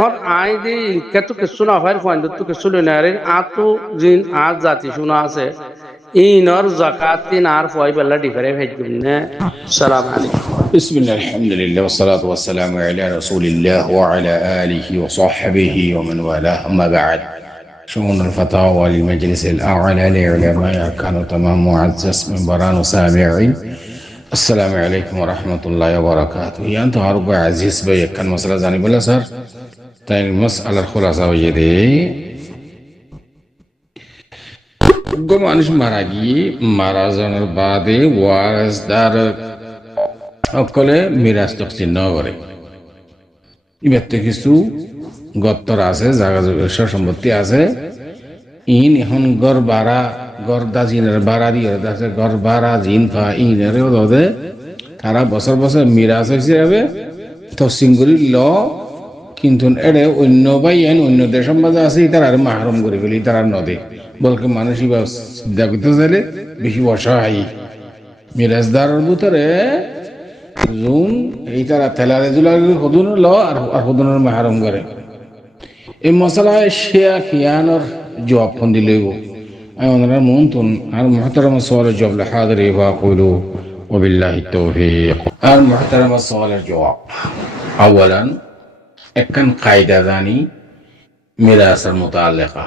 এখন আই দি কেতু কিছু না হয় পয়েন্ট তো কিছু লইনারে আতো জিন আজ জাতি শোনা আছে ইনর যাকাতিন আর ফয় বেলা ডিফারে হইজুনে সালাম আলাইকুম بسم الله الحمد لله والصلاة والسلام على رسول الله وعلى آله وصحبه ومن والاه أما بعد شؤون الفتاوى للمجلس الأعلى لعلماء أركان تمام معزز من بران سامعين السلام عليكم ورحمة الله وبركاته يا أنت عرب عزيز بي كان مسألة زاني بلا سر تاني المسألة الخلاصة وجدي মানুষ মারা গিয়ে মারা যাওয়ার বাদে ওয়ারিসদার সকলে মিরাজ তকসিম করে এবার তো কিছু গত্তর আছে জায়গা সম্পত্তি আছে ইন এখন গড় ভাড়া গড় দাজিনের ভাড়া দিয়ে আছে গড় ভাড়া জিন ফা ইনেরও দে তারা বছর বছর মিরাজ হয়েছে যাবে তকসিম করি ল কিন্তু এড়ে অন্য ভাই অন্য দেশের মাঝে আছে তার আর মাহরম করে ফেলি তারা নদে বলকে মানুষ এবার চিন্তা করতে চাইলে বেশি অসহায় মিরাজদারের ভিতরে জুন এই তারা তেলারে জুলার হদুন ল আর হদুনের মাহরম করে এই মশলায় শেয়া খিয়ানোর জবাব ফোন দিলেই আমি ওনারা মন তুন আর মহতারাম সওয়ালের জবাব হাদরে ওয়াকুলু ওবিল্লাহি তৌফিক আর মহতারাম সওয়ালের জবাব আওয়ালান একখান কায়দা জানি মিরাসের মুতাআল্লিকা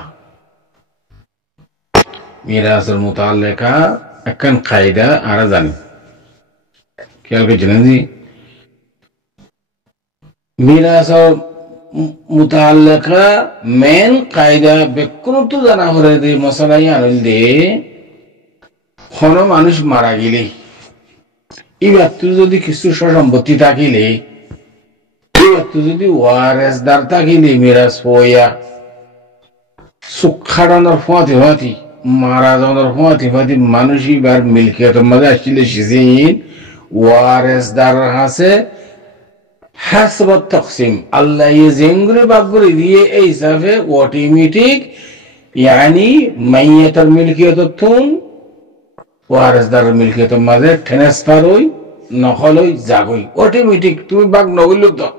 মিরাসের মুতাআল্লিকা একখান কায়দা আর জানি খেয়াল করছেন জি মিরাসের মুতাআল্লিকা মেন কায়দা বেকুন তো জানা হলে দে মশলাই আনল দে কোন মানুষ মারা গেলে এবার তুই যদি কিছু সম্পত্তি থাকিলে যদি ওয়ারিসদার থাকিলে মিরাজ হইয়া সুখাড়ানোর ফাঁতি ফাঁতি মারা যাওয়ার ফাঁতি ফাঁতি মানুষ এবার মিলকিয়তের মাঝে আসলে সিজিন ওয়ারিসদার আছে হাসবাত তাকসিম আল্লাহ এই জেঙ্গুরে বাগরে দিয়ে এই হিসাবে অটোমেটিক ইয়ানি মাইয়াতের মিলকিয়তের তুন ওয়ারিসদারের মিলকিয়তের মাঝে ট্রান্সফার হই নকল হই জাগই অটোমেটিক তুমি বাগ নগইল তো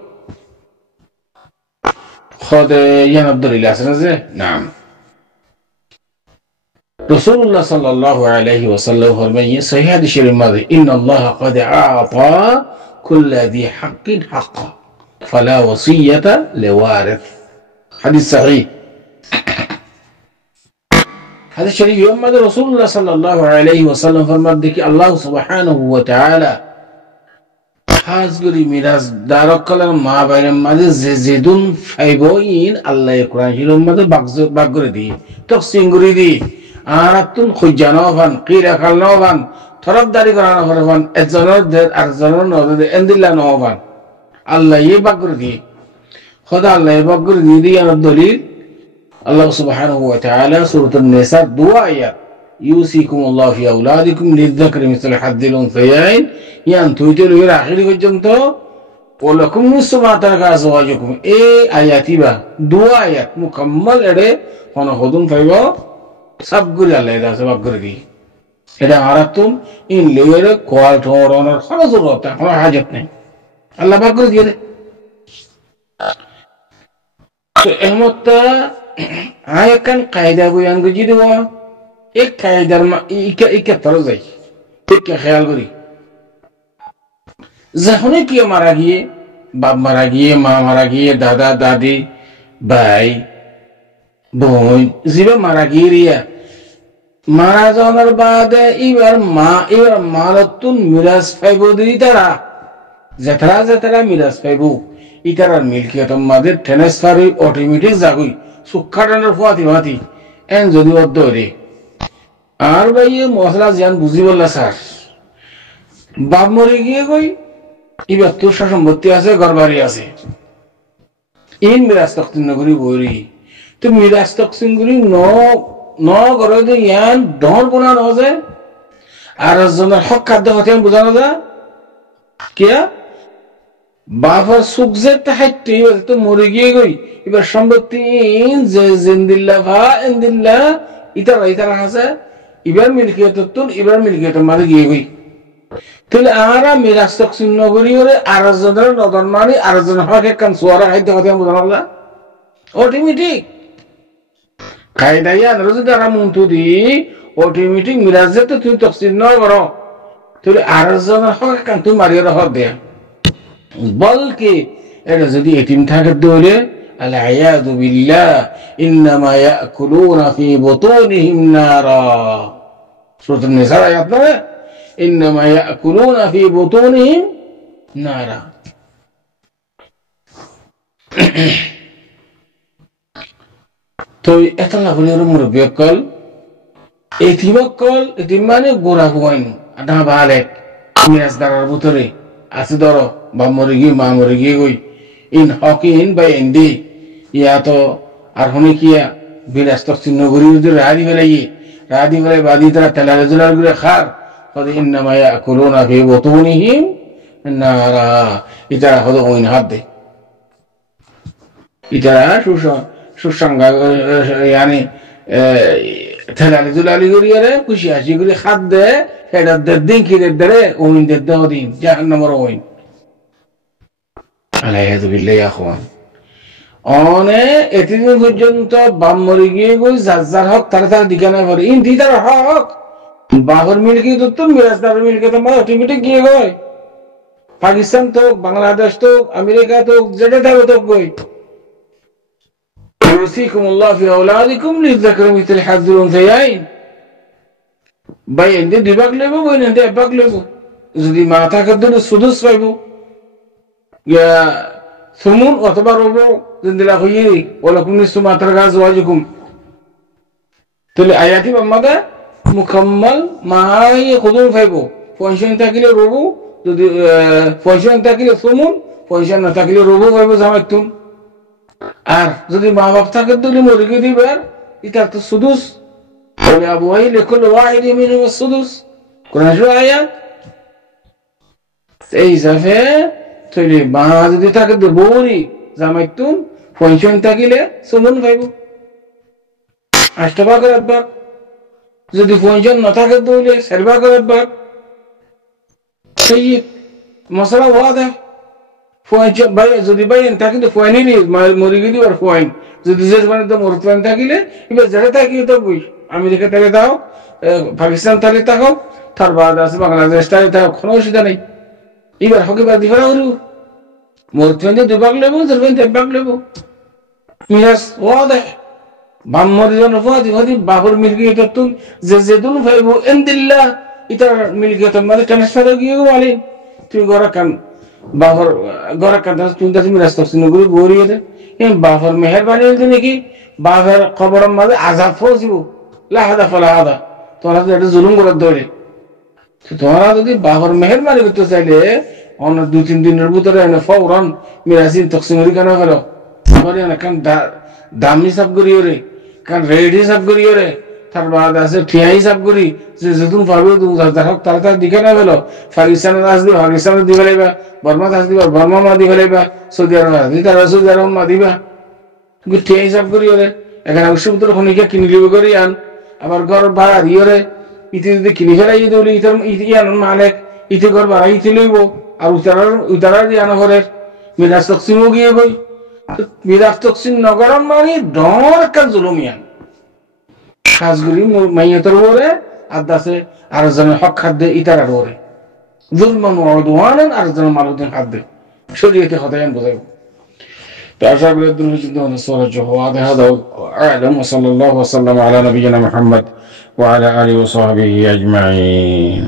خذ ينبض الى نعم رسول الله صلى الله عليه وسلم فرمى صحيح هذا الشيء الماضي ان الله قد اعطى كل ذي حق حقه فلا وصيه لوارث حديث صحيح هذا الشريف يوم ماذا رسول الله صلى الله عليه وسلم فرمى الله سبحانه وتعالى হাজগুলি মিরাজ দারকালের মা বাইরের মাঝে যে যেদুন ফাইবইন আল্লাহ কোরআন শরীফের মাঝে বাগ করে দি তকসিম করে দি আর তুন খুজানো ভান কিরা খালনো ভান তরফদারি করানো ভান একজনের দেদ আরেকজনের নদে এন্দিল্লা নো ভান আল্লাহ এই বাগ করে দি খোদা আল্লাহ বাগ করে দি আর দলিল আল্লাহ সুবহানাহু ওয়া তাআলা সূরাতুন নিসা 2 আয়াত ইউসিকুমুল্লাহু ফি আওলাদিকুম লিযযাকারি মিসলু হাযযিল উনসায়াইন ইয়ান তুইতে লইর আখিরি পর্যন্ত ওয়ালাকুম নিসফু মা তারাকা আজওয়াজুকুম এই আয়াতিবা 2 আয়াত মুকাম্মাল এড়ে কোন হদুন পাইব সবগুলি আল্লাহ দা সব করে দি এটা আরাতুম ইন লইরে কোয়াল ঠোরনের কোন জরুরত কোন হাজত নাই আল্লাহ পাক করে দিয়ে তো এমতা আয়াকান কায়দা বয়ান গজি দেওয়া এক কায়দার ইকা তর যাই ঠিক খেয়াল করি যখন কেউ মারা গিয়ে বাপ মারা গিয়ে মা মারা গিয়ে দাদা দাদি ভাই বোন জীবে মারা গিয়ে রিয়া মারা যাওয়ার বাদে এবার মালতুন মিরাজ পাইব দিই তারা যেতারা মিরাজ পাইব ইতারার মিলকিয়তের মাঝে ট্রান্সফার হই অটোমেটিক যাগই সুখাটানোর ফাতি ফাতি এন যদি অধ্যরে আর ভাই মশলা জ্ঞান বুঝি বললা স্যার বাপ মরে গিয়ে কই এবার তোর সম্পত্তি আছে ঘরবাড়ি আছে ইন মিরাজ তকসিম নগরী বইরি তো মিরাজ তকসিম করি ন ঘরে তো ইয়ান ডর বোনানো যায় আর জনের হক খাদ্য হতে বোঝানো যায় কিয়া বাপের সুখ যে তাহাইতে তো মরে গিয়ে গই এবার সম্পত্তি যে জিন্দিল্লা ভা ইন্দিল্লা ইতারা আছে এবার মিলকিয়তের তুন এবার মিলকিয়তের মাঝে গিয়ে গই তাহলে আমরা মিরাজ তকসিম নগরী করে আরেকজনের নদন মানি আরেকজনের হক একখান সোয়ারা খাদ্য হতে বোঝানো যায় অটোমেটিক কায়দাইয়া রোজ দ্বারা মন্তু দি অটোমেটিক মিরাজে তো তুমি তফসিল ন করো তুই আরেকজনের হক কান তুই মারিয়ে হক দে বলকে এটা যদি এতিম থাকে দৌলে আল-আয়াযু বিল্লাহ ইন্নামা ইয়াকুলুনা ফি বুতুনিহিম নারা সূরা নিসা আয়াত না ইন্নামা ইয়াকুলুনা ফি বুতুনিহিম নারা তো এটা না বলে মুরব্বী কল এতিম মানে গোড়া গোয়াইন আধা বালেক মিরাজ দারার ভিতরে আছে ধরো বা মরে গিয়ে মা মরে গিয়ে গই ইন হকিন বা এন্ডি ইয়া তো আর হনে কিয়া বিরাজ তফসিল নগরী রাদি বেলাই বাদি তারা তেলারে জুলার গুলো খার কদ ইন্নামা ইয়াকুলুনা ফি বুতুনিহিম নারা ইতারা হদ ওইন হাত দে ইতারা সুসংজ্ঞা yani তেলারে জুলালি গরিয়ারে খুশি হাসি করে খাত দে এটা দিন কি দে ওইন দে দিন জাহান্নামের ওইন আলাইহাযু বিল্লাহি ইয়া আখওয়ান অনে এতদিন পর্যন্ত বাম মরে গিয়ে গই যার হক তারা দিকানা করে ইন দিদার হক বাবর মিলকি তো মিরাজদার মিলকি তো মানে অটোমেটিক গিয়ে গয় পাকিস্তান তো বাংলাদেশ তো আমেরিকা তো যেটা যাবে তো গই ইউসিকুমুল্লাহ ফি আওলাদিকুম লিযাকরি মিথল হাযযিল উনসায়াইন বাই এন্ডে দিবাক লেবো বই এন্ডে এবাক লেবো যদি মাথা কদলে সুদুস পাইবো ইয়া সুমুন অথবা রবো জিন্দিলা হইয়ে ওয়ালাকুম নিসফু মা তারাকা আজওয়াজুকুম তাহলে আয়াতি বাম্মাদা মুকাম্মাল মাই খুদুন ফাইবো পয়সা থাকিলে রবো যদি পয়সা থাকিলে সুমুন পয়সা না থাকিলে রবো ফাইবো জামাইতুন আর যদি মা বাপ থাকে দিলে মরে গিয়ে দিবার এটা তো সুদুস বলে আবুয়াই লিকুল ওয়াহিদি মিনহুম সুদুস কোরআন আয়াত এই জাফে তৈরি মা যদি থাকে বৌরি জামাইতুন পয়সন থাকিলে সুমন পাইব 8 ভাগের 1 ভাগ যদি পয়সন না থাকে দইলে 4 ভাগের 1 ভাগ সেই মশলা ওয়াদা পয়সন ভাই যদি ভাই থাকিলে পয়নি নি মরি গিয়ে আর পয়ন যদি যে মানে তো মরতন থাকিলে এবার যারা থাকি তো বই আমেরিকা থেকে দাও পাকিস্তান থেকে থাকো তার বাদ আছে বাংলাদেশ থেকে থাকো কোনো অসুবিধা নেই এবার হকি বাদ দিবা হলো মরতন 2 ভাগ লেবো জরবেন 1 ভাগ লেবো মিরাজ ওয়াদা বাম মরিজন ওয়াদি বাবর মিলকিয়ত তুন যে দুন ভাইবো ইনদিল্লাহ ইতার মিলকিয়ত মানে ট্রান্সফার গিয়ে গলি তুই গরা কান বাবর গরা কান তুই দাস মিরাজ তফসিল নগরী বরিয়ে দে এই বাবর মেহেরবানি হইছে নাকি বাবর কবরের মাঝে আযাব ফজিব লা হাদা ফালা হাদা তোরা এটা জুলুম করে ধরে তোরা যদি বাবর মেহেরবানি করতে চাইলে অন 2-3 দিনের ভিতরে এনে ফৌরান মিরাজিন তকসিম কেন হলো আমারে না কান দাম হিসাব করিও রে কান রেড হিসাব করিও রে তার বাদ আছে ঠিয়া হিসাব করি যে যতুন পাবে দেখো তারা দিকে না হলো পাকিস্তানের আসবে পাকিস্তানের দিবে লাইবা বর্মা আসবে বর্মা মা দিবে লাইবা সৌদি আরব আসবে তারা সৌদি আরব মা দিবা কিন্তু ঠিয়া হিসাব করিও রে এখানে অবশ্যই খনিকে কিনে লিবে করি আন আবার ঘর ভাড়া দিও রে ইতি যদি কিনে ফেলাই দিলে ইতার ইয়ান মালিক ইতি ঘর ভাড়া ইতি লইব আর উতারার দিয়ে আনা ঘরের মিরাজ তকসিমও গিয়ে গই মিরাজ তকসিম নগরম মানে ডর একটা জুলুমিয়ান কাজগুলি মাইয়াতের ওরে আদাসে আর জনের হক খাদ্যে ইতারার ওরে জুলমান ওয়াদওয়ানান আর জনের মালুদিন খাদ্যে শরীয়তে খতায়ান বোঝাইব فأشار بالدروج دون الصورة وهذا أعلم وصلى الله وسلم على نبينا محمد وعلى آله وصحبه أجمعين.